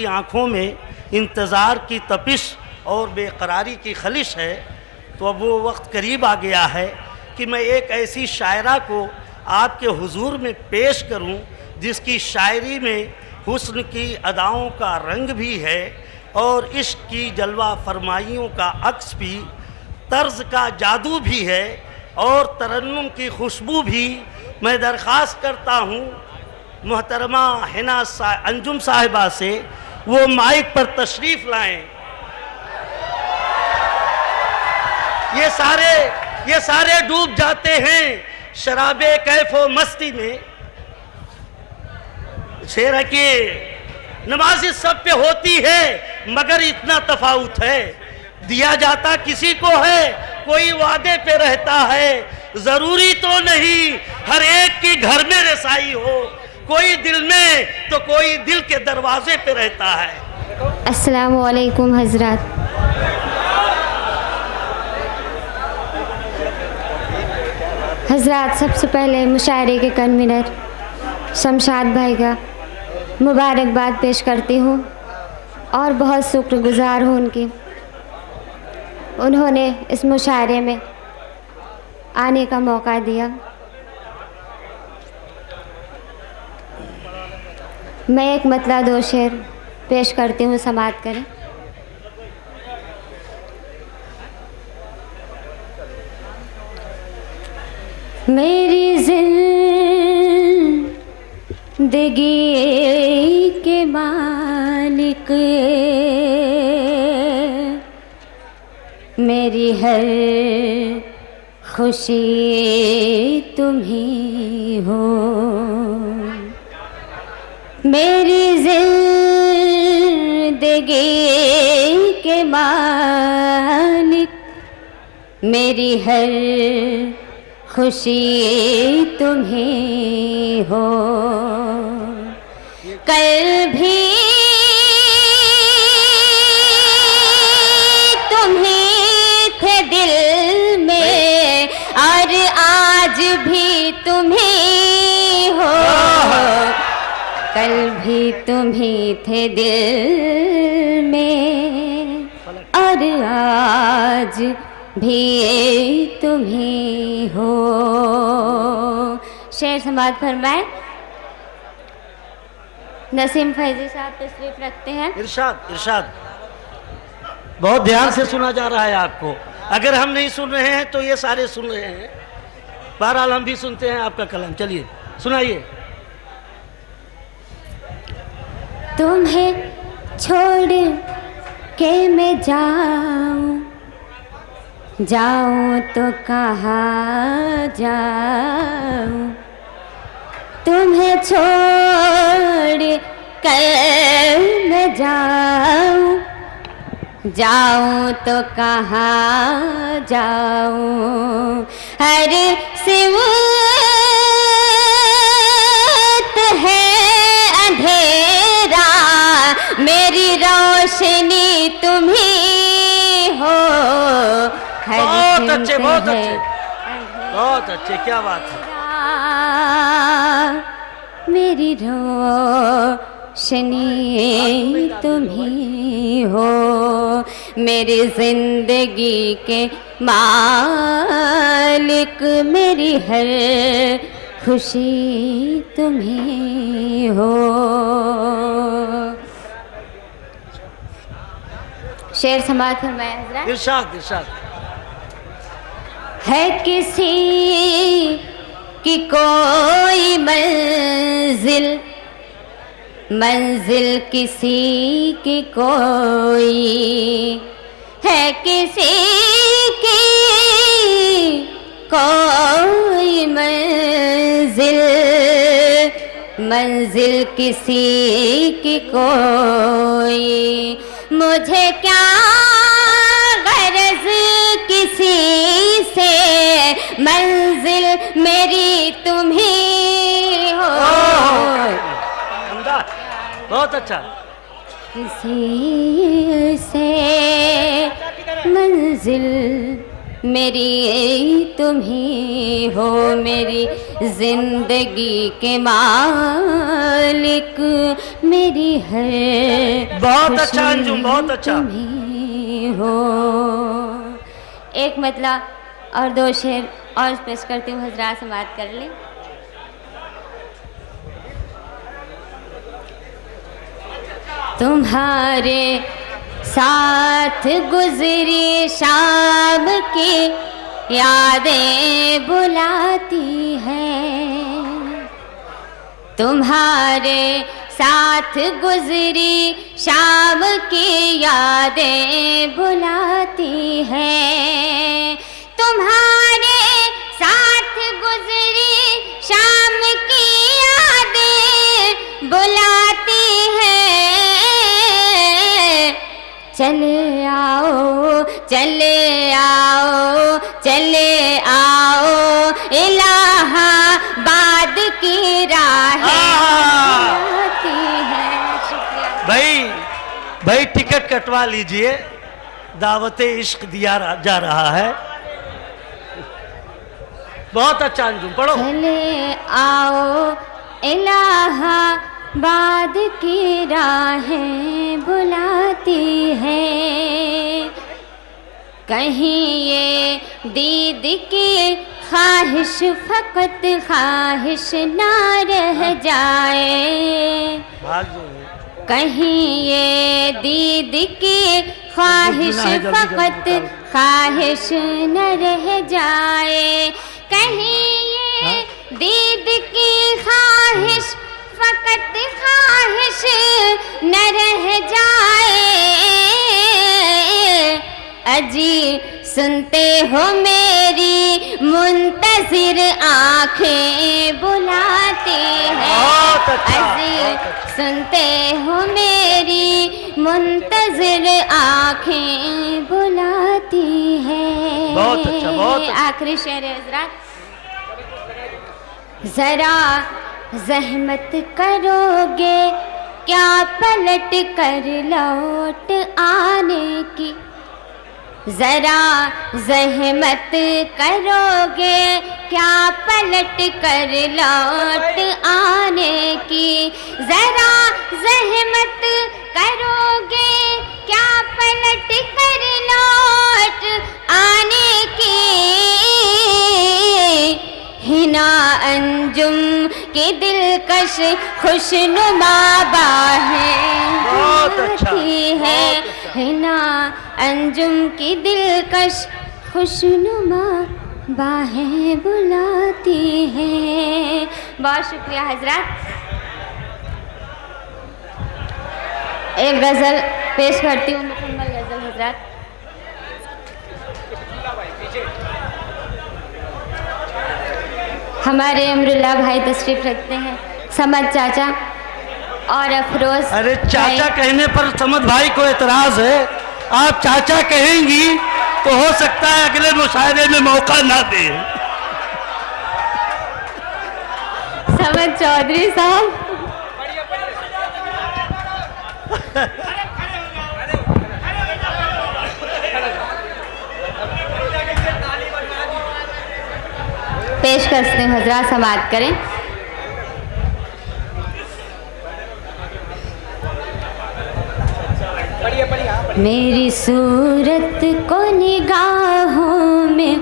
की आँखों में इंतज़ार की तपिश और बेकरारी की खलिश है, तो अब वो वक्त करीब आ गया है कि मैं एक ऐसी शायरा को आपके हुजूर में पेश करूं जिसकी शायरी में हुस्न की अदाओं का रंग भी है और इश्क की जलवा फरमाइयों का अक्स भी, तर्ज का जादू भी है और तरन्नुम की खुशबू भी। मैं दरख्वास्त करता हूँ मोहतरमा हिना अंजुम साहिबा से वो माइक पर तशरीफ़ लाएं। ये सारे डूब जाते हैं शराबे कैफो मस्ती में। शेर है कि नमाज़ सब पे होती है मगर इतना तफाउत है, दिया जाता किसी को है कोई वादे पे रहता है। जरूरी तो नहीं हर एक की घर में रसाई हो, कोई दिल में तो कोई दिल के दरवाजे पे रहता है। अस्सलामु अलैकुम हजरत। हजरत सबसे पहले मुशायरे के कन्वीनर शमशाद भाई का मुबारकबाद पेश करती हूँ और बहुत शुक्रगुजार हूँ उनकी। उन्होंने इस मुशायरे में आने का मौका दिया। मैं एक मतला दो शेर पेश करती हूँ, समाअत करें। मेरी जिंदगी के मालिक मेरी हर खुशी तुम ही हो, मेरी जिंदगी के मालिक मेरी हर खुशी तुम ही हो। कल भी तुम ही थे दिल में और आज भी तुम ही हो, कल भी तुम ही थे दिल में और आज भी तुम ही हो। शेर समाअत फरमाए। नसीम फैजी साहब तशरीफ रखते हैं। इरशाद इरशाद। बहुत ध्यान से सुना जा रहा है आपको, अगर हम नहीं सुन रहे हैं तो ये सारे सुन रहे हैं। बहरहाल हम भी सुनते हैं आपका कलाम। चलिए सुनाइए। तुम्हें छोड़ के मैं जाऊं जाऊं तो कहाँ जाऊं, तुम्हें छोड़ कर मैं जाऊं जाऊं तो कहाँ जाऊं। हर सिमत है अंधेरा मेरी रोशनी तुम ही हो। बहुत अच्छे बहुत अच्छे बहुत अच्छे, क्या बात है। मेरी रोशनी तुम ही हो, मेरी जिंदगी के मालिक मेरी हर खुशी तुम ही हो। शेर समाअत फरमाया हज़रत। इरशाद इरशाद। है किसी की कोई मंजिल मंजिल किसी की कोई, है किसी की कोई मंजिल मंजिल किसी की कोई। मुझे क्या गरज किसी से मंजिल मेरी तुम ही हो। बहुत अच्छा। किसी से मंजिल मेरी तुम ही हो, मेरी जिंदगी के मालिक मेरी हर बहुत अच्छा अंजुम, बहुत अच्छा। तुम्हीं हो। एक मतलब और दो शेर और पेश करती हूँ, हजरात समाअत कर ले। तुम्हारे साथ गुजरी शाम की यादें बुलाती हैं, तुम्हारे साथ गुजरी शाम की यादें बुलाती हैं, तुम्हारे साथ गुजरी शाम की यादें बुलाती हैं। चले आओ चले आओ चले आओ इलाहाबाद की राहें बुलाती हैं। शुक्रिया भाई टिकट कटवा लीजिए, दावत इश्क दिया जा रहा है। बहुत अच्छा अंजुम, पढ़ो। चले आओ इलाहाबाद की राहें बुलाती हैं, कहीं ये दीद की ख्वाहिश फकत ख्वाहिश ना रह जाए, कहीं ये दीद की ख्वाहिश फकत ख्वाहिश न रह जाए, कहीं ये दीद की ख्वाहिश फकत ख्वाहिश न रह जाए। अजी सुनते हो मेरी मुंतज़िर आँखें बुलाती हैं, अजी सुनते हो मेरी मुंतज़िर आँखें बुलाती हैं। बहुत अच्छा, बहुत अच्छा। आखिरी शेर है हज़रात। जरा ज़हमत करोगे क्या पलट कर लौट आने की, जरा ज़हमत करोगे क्या पलट कर लौट आने की, जरा ज़हमत करोगे क्या पलट कर लौट आने की। हिना अंजुम की दिलकश खुशनुमा बाहें बुलाती है, हिना अंजुम की दिलकश खुशनुमा बाहें बुलाती हैं। बहुत शुक्रिया हजरात। एक गज़ल पेश करती हूँ, मुकम्मल गज़ल हजरात। हमारे अमरुल्लाह भाई तशरीफ रखते हैं, समद चाचा और अफरोज। अरे चाचा कहने पर समद भाई को एतराज है, आप चाचा कहेंगी तो हो सकता है अगले मुशायरे में मौका ना दे। समद चौधरी साहब। पेश करते हैं हजरात, समाअत करें। मेरी सूरत को निगाहों में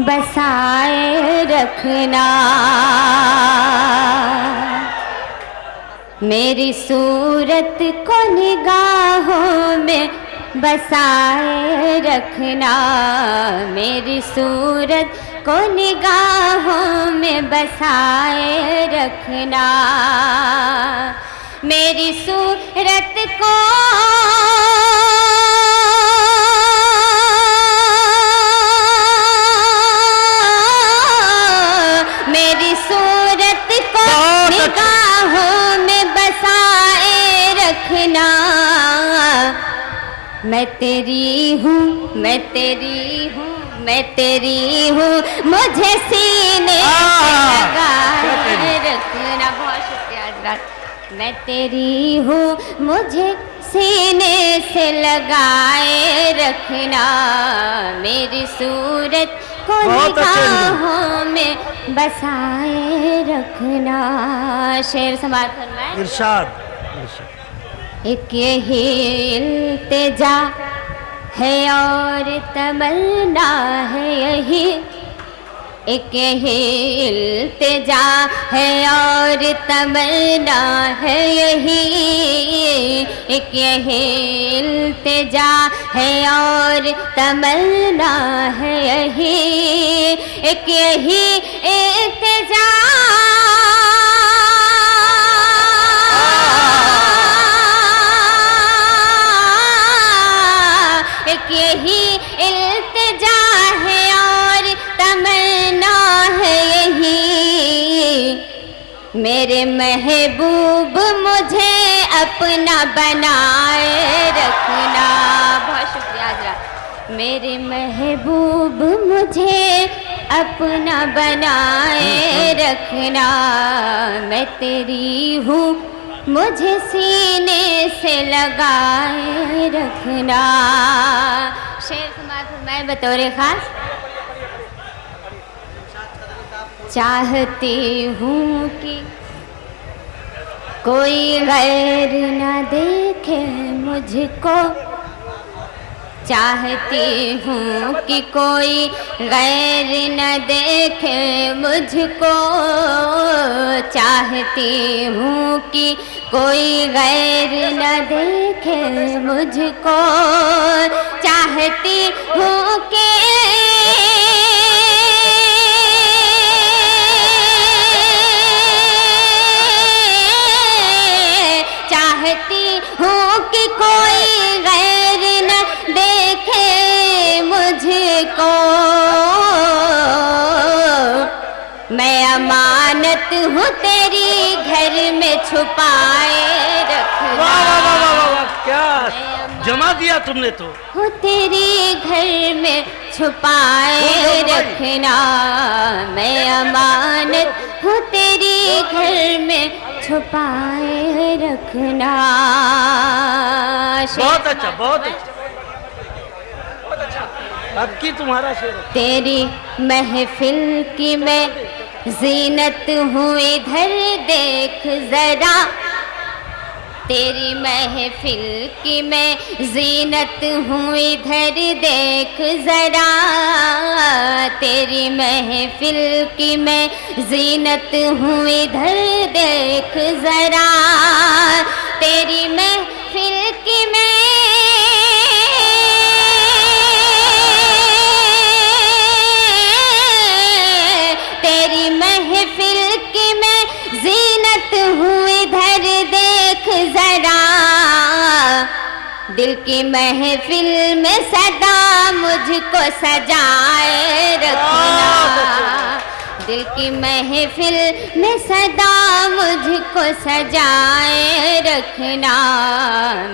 बसाए रखना, मेरी सूरत को निगाहों में बसाए रखना, मेरी सूरत को निगाहों में बसाए रखना, मेरी सूरत को मेरी सूरत को निगाहों में बसाए रखना। मैं तेरी हूँ, मैं तेरी हूँ, मैं तेरी हूँ, मुझे सीने से लगाए रखना। बहुत शुक्रिया हज़रात। मैं तेरी हूँ, मुझे सीने से लगाए रखना, मेरी सूरत को बहुत अच्छे निगाहों में बसाए रखना। शेर समाप्त फरमाए। इरशाद। एक यही इल्तिजा है और तमन्ना है यही, एक यही इल्तिजा है और तमन्ना है यही, एक यही इल्तिजा है और तमन्ना है यही, एक यही इल्तिजा एक यही इल्तिजा है और तमन्ना है यही, मेरे महबूब मुझे अपना बनाए रखना। बहुत शुक्रिया हजरात। मेरे महबूब मुझे अपना बनाए रखना, मैं तेरी हूँ मुझे सीने से लगाए रखना। शेर समाप्त फरमाए बतौर खास। चाहती हूँ कि कोई गैर न देखे मुझको, चाहती हूँ कि कोई गैर न देखे मुझको, चाहती हूँ कि कोई गैर न देखे मुझको, चाहती हूँ कि चाहती हूँ कि कोई गैर न देखे मुझको, मैं अमानत हूँ तेरी घर में छुपाए रखना। वाह वाह वाह वाह वाह, क्या जमा दिया तुमने तो। हूँ तेरी घर में छुपाए रखना, मैं अमानत हूँ तेरी घर में छुपाए रखना। बहुत अच्छा, बहुत अच्छा। अब की तुम्हारा शेर है। तेरी महफिल की मैं जीनत हूँ इधर देख जरा, तेरी महफिल की मैं जीनत हूँ इधर देख जरा, तेरी महफिल की मैं जीनत हूँ इधर देख जरा, तेरी महफिल की मैं तेरी महफिल की मैं जीनत हूँ इधर देख जरा, दिल की महफिल में सदा मुझको सजाए रखना, दिल की महफिल में सदा मुझको सजाए रखना,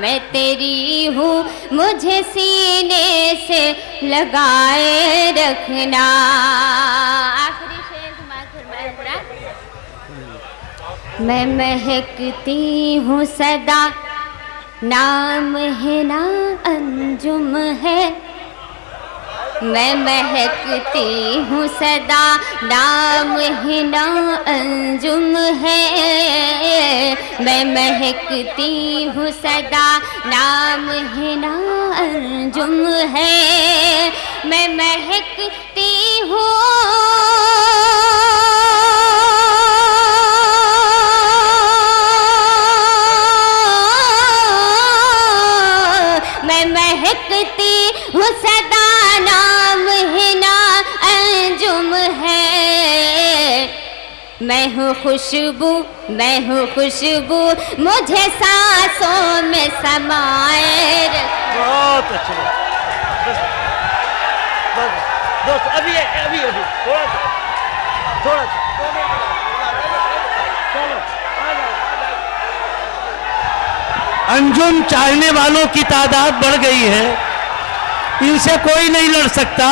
मैं तेरी हूँ मुझे सीने से लगाए रखना। आखिरी शेर समाप्त फरमाए। मैं महकती हूँ सदा, नाम है ना अंजुम है, मैं महकती हूँ सदा, नाम है ना अंजुम है, मैं महकती हूँ सदा, नाम है ना अंजुम है, मैं महकती हूँ मैं महकती हूँ सदा, नाम है ना अंजुम है, मैं हूँ खुशबू, मैं हूँ खुशबू, मुझे सांसों में समाए रखना। बहुत अच्छा। दोस्त अभी अभी अभी थोड़ा सा चलो आ जाओ। अंजुम चाहने वालों की तादाद बढ़ गई है, इनसे कोई नहीं लड़ सकता।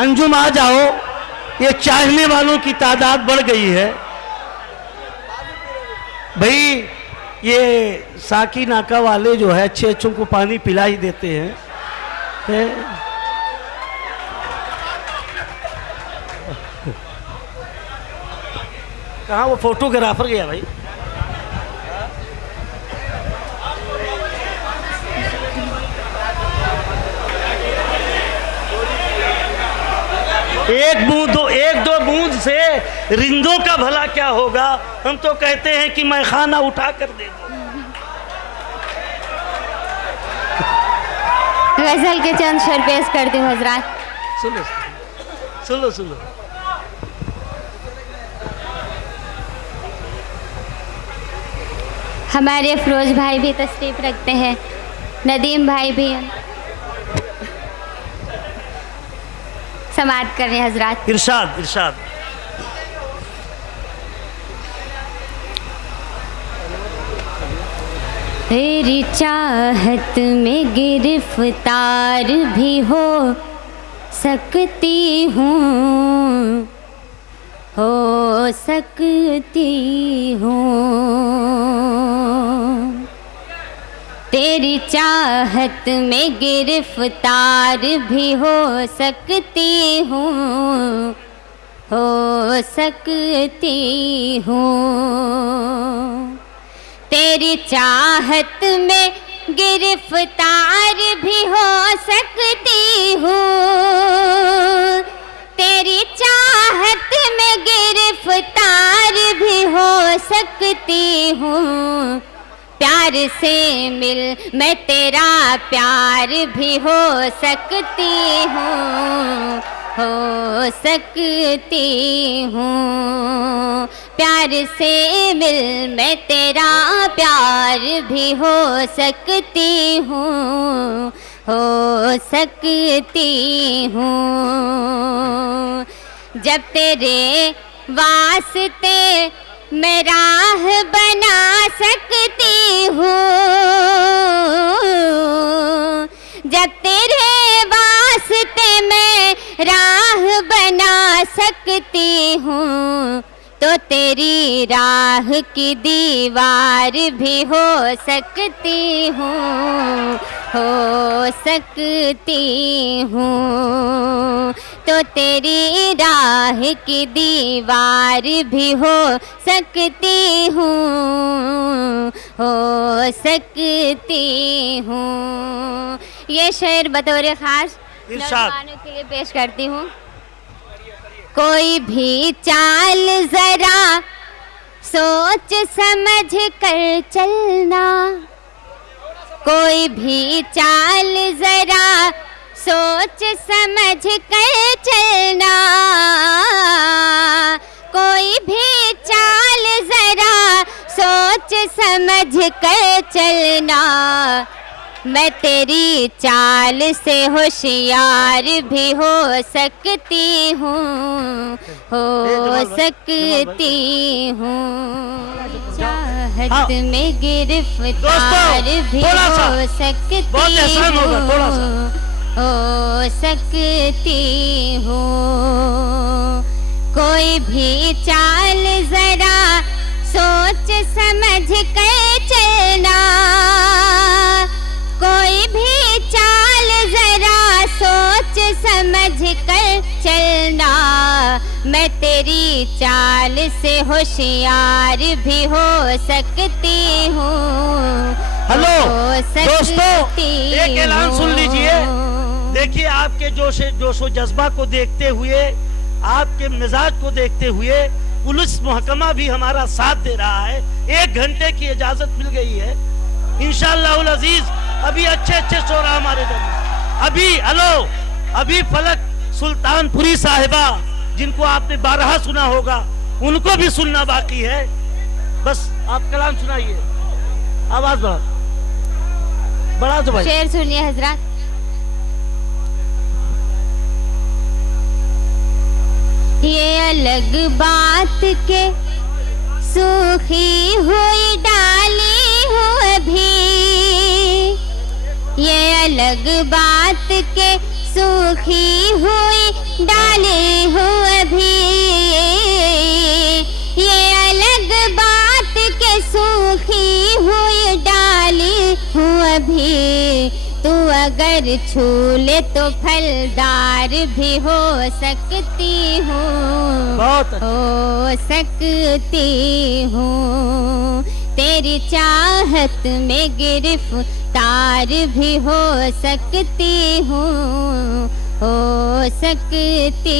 अंजुम आ जाओ, ये चाहने वालों की तादाद बढ़ गई है। भाई ये साकी नाका वाले जो है अच्छे अच्छों को पानी पिला ही देते हैं। कहाँ वो फोटोग्राफर गया भाई? एक दो बूंद से रिंदों का भला क्या होगा? हम तो कहते हैं कि मैं खाना उठा कर दे दो। गजल के चंद शेर पेश करती हूँ हजरात। सुनो सुनो सुनो। हमारे फिरोज भाई भी तशरीफ रखते हैं, नदीम भाई भी समाअत कर रहे हैं हजरात। इरशाद इरशाद। तेरी चाहत में गिरफ्तार भी हो सकती हूँ, हो सकती हूँ। तेरी चाहत में गिरफ्तार भी हो सकती हूँ, हो सकती हूँ। तेरी चाहत में गिरफ्तार भी हो सकती हूँ, तेरी चाहत में गिरफ्तार भी हो सकती हूँ। प्यार से मिल मैं तेरा प्यार भी हो सकती हूँ, हो सकती हूँ। प्यार से मिल मैं तेरा प्यार भी हो सकती हूँ, हो सकती हूँ। जब तेरे वास्ते मैं राह बना सकती हूँ, जब तेरे वास्ते मैं राह बना सकती हूँ, तो तेरी राह की दीवार भी हो सकती हूँ, हो सकती हूँ। तो तेरी राह की दीवार भी हो सकती हूँ, हो सकती हूँ। ये शेर बतौर ख़ास नौजवानों के लिए पेश करती हूँ। कोई भी चाल जरा सोच समझ कर चलना, कोई भी चाल जरा सोच समझ कर चलना, कोई भी चाल जरा सोच समझ कर चलना। मैं तेरी चाल से होशियार भी हो सकती हूँ, हो सकती हूँ। चाहत में गिरफ्तार भी हो सकती हूँ, हो सकती हूँ। कोई भी चाल जरा सोच समझ कर चलना, कोई भी चाल जरा सोच समझ कर चलना। मैं तेरी चाल से होशियार भी हो सकती हूँ। हेलो दोस्तों, एक ऐलान सुन लीजिए। देखिए, आपके जोशो जज्बा को देखते हुए, आपके मिजाज को देखते हुए पुलिस महकमा भी हमारा साथ दे रहा है। 1 घंटे की इजाजत मिल गई है इंशाअल्लाह अजीज। अभी अच्छे शोरा हमारे अभी हेलो, अभी फलक सुल्तानपुरी साहिबा, जिनको आपने 12 सुना होगा, उनको भी सुनना बाकी है। बस आप कलाम सुनाइए, आवाज बढ़ा दो भाई। शेर सुनिए हजरत। ये अलग बात के सूखी हुई डाली हूँ अभी, ये अलग बात के सूखी हुई डाली हूँ अभी, ये अलग बात के सूखी हुई डाली हूँ अभी। तू अगर छू ले तो फलदार भी हो सकती हूँ, बहुत अच्छा। हो सकती हूँ। तेरी चाहत में गिरफ्तार भी हो सकती हूँ, हो सकती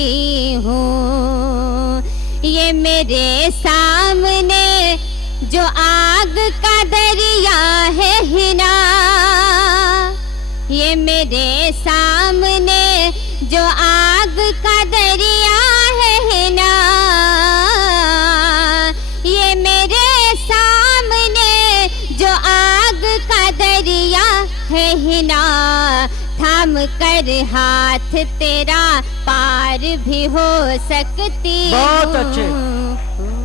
हूँ। ये मेरे सामने जो आग का दरिया है हिना, ये मेरे सामने जो आग का दरिया है हिना, ये मेरे सामने जो आग का दरिया है हिना। थाम कर हाथ तेरा पार भी हो सकती बहुत अच्छे। हूँ।